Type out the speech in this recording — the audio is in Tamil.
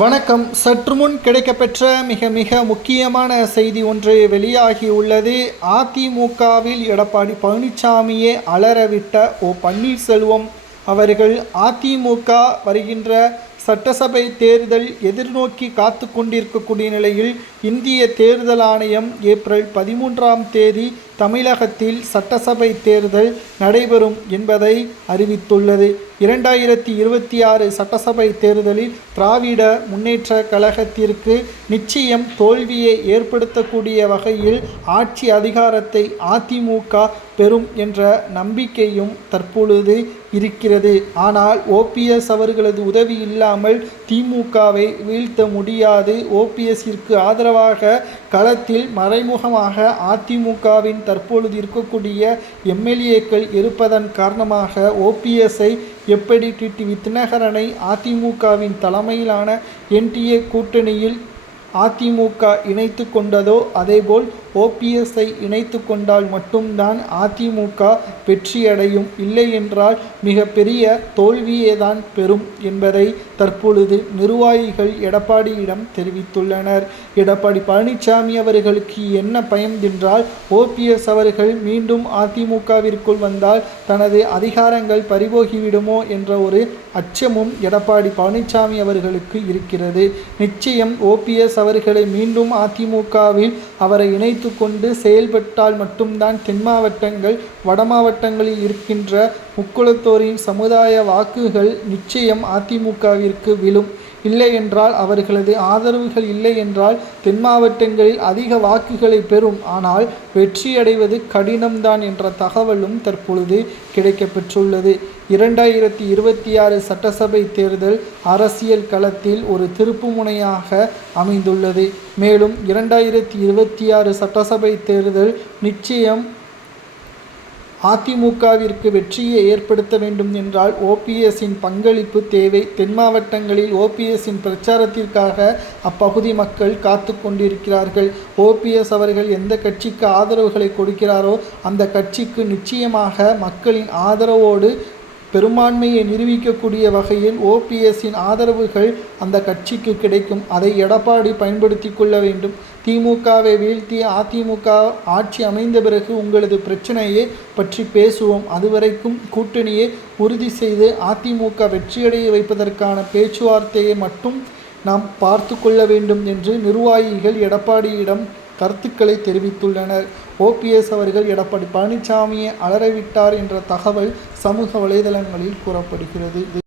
வணக்கம். சற்று முன் கிடைக்கப்பெற்ற மிக முக்கியமான செய்தி ஒன்று வெளியாகியுள்ளது. அதிமுகவில் எடப்பாடி பழனிசாமியை அலறவிட்ட பன்னீர்செல்வம் அவர்கள் அதிமுக வருகின்ற சட்டசபை தேர்தல் எதிர்நோக்கி காத்து கொண்டிருக்கக்கூடிய நிலையில் இந்திய தேர்தல் ஆணையம் ஏப்ரல் 13ஆம் தேதி தமிழகத்தில் சட்டசபை தேர்தல் நடைபெறும் என்பதை அறிவித்துள்ளது. 2026 சட்டசபை தேர்தலில் திராவிட முன்னேற்ற கழகத்திற்கு நிச்சயம் தோல்வியை ஏற்படுத்தக்கூடிய வகையில் ஆட்சி அதிகாரத்தை அதிமுக பெறும் என்ற நம்பிக்கையும் தற்பொழுது இருக்கிறது. ஆனால் ஓபிஎஸ் அவர்களது உதவி இல்லாமல் திமுகவை வீழ்த்த முடியாது. ஓபிஎஸ்ஸிற்கு ஆதரவாக களத்தில் மறைமுகமாக அதிமுகவின் தற்பொழுது இருக்கக்கூடிய எம்எல்ஏக்கள் இருப்பதன் காரணமாக ஓபிஎஸ்ஐ எப்படி டிடிவி தினகரனை அதிமுகவின் தலைமையிலான என்டிஏ கூட்டணியில் அதிமுக இணைத்து கொண்டதோ அதேபோல் ஓபிஎஸ்ஐ இணைத்து கொண்டால் மட்டும்தான் அதிமுக வெற்றியடையும், இல்லை என்றால் மிகப்பெரிய தோல்வியே தான் பெறும் என்பதை தற்பொழுது நிர்வாகிகள் எடப்பாடியிடம் தெரிவித்துள்ளனர். எடப்பாடி பழனிசாமி அவர்களுக்கு என்ன பயம் என்றால், ஓபிஎஸ் அவர்கள் மீண்டும் அதிமுகவிற்குள் வந்தால் தனது அதிகாரங்கள் பறிபோகிவிடுமோ என்ற ஒரு அச்சமும் எடப்பாடி பழனிசாமி அவர்களுக்கு இருக்கிறது. நிச்சயம் ஓபிஎஸ் அவர்களை மீண்டும் அதிமுகவில் அவரை இணைத்து கொண்டு செயல்பட்டால் மட்டும்தான் தென் மாவட்டங்கள் வட மாவட்டங்களில் இருக்கின்ற முக்குளத்தோரின் சமுதாய வாக்குகள் நிச்சயம் அதிமுகவிற்கு விழும். இல்லை என்றால் அவர்களது ஆதரவுகள் இல்லை என்றால் தென் மாவட்டங்களில் அதிக வாக்குகளை பெறும். ஆனால் வெற்றியடைவது கடினம்தான் என்ற தகவலும் தற்பொழுது கிடைக்கப்பெற்றுள்ளது. 2026 சட்டசபை தேர்தல் அரசியல் களத்தில் ஒரு திருப்புமுனையாக அமைந்துள்ளது. மேலும் 2026 சட்டசபை தேர்தல் நிச்சயம் அதிமுகவிற்கு வெற்றியை ஏற்படுத்த வேண்டும் என்றால் ஓபிஎஸ்ஸின் பங்களிப்பு தேவை. தென் மாவட்டங்களில் ஓபிஎஸ்ஸின் பிரச்சாரத்திற்காக அப்பகுதி மக்கள் காத்து கொண்டிருக்கிறார்கள். ஓபிஎஸ் அவர்கள் எந்த கட்சிக்கு ஆதரவுகளை கொடுக்கிறாரோ அந்த கட்சிக்கு நிச்சயமாக மக்களின் ஆதரவோடு பெரும்பான்மையை நிரூபிக்கக்கூடிய வகையில் ஓபிஎஸ்ஸின் ஆதரவுகள் அந்த கட்சிக்கு கிடைக்கும். அதை எடப்பாடி பயன்படுத்தி கொள்ள வேண்டும். திமுகவை வீழ்த்தி அதிமுக ஆட்சி அமைந்த பிறகு உங்களது பிரச்சனையை பற்றி பேசுவோம். அதுவரைக்கும் கூட்டணியை உறுதி செய்து அதிமுக வெற்றியடைய வைப்பதற்கான பேச்சுவார்த்தையை மட்டும் நாம் பார்த்து கொள்ள வேண்டும் என்று நிர்வாகிகள் எடப்பாடியிடம் கருத்துக்களை தெரிவித்துள்ளனர். ஓபிஎஸ் அவர்கள் எடப்பாடி பழனிசாமியை அலறவிட்டார் என்ற தகவல் சமூக வலைதளங்களில் கூறப்படுகிறது.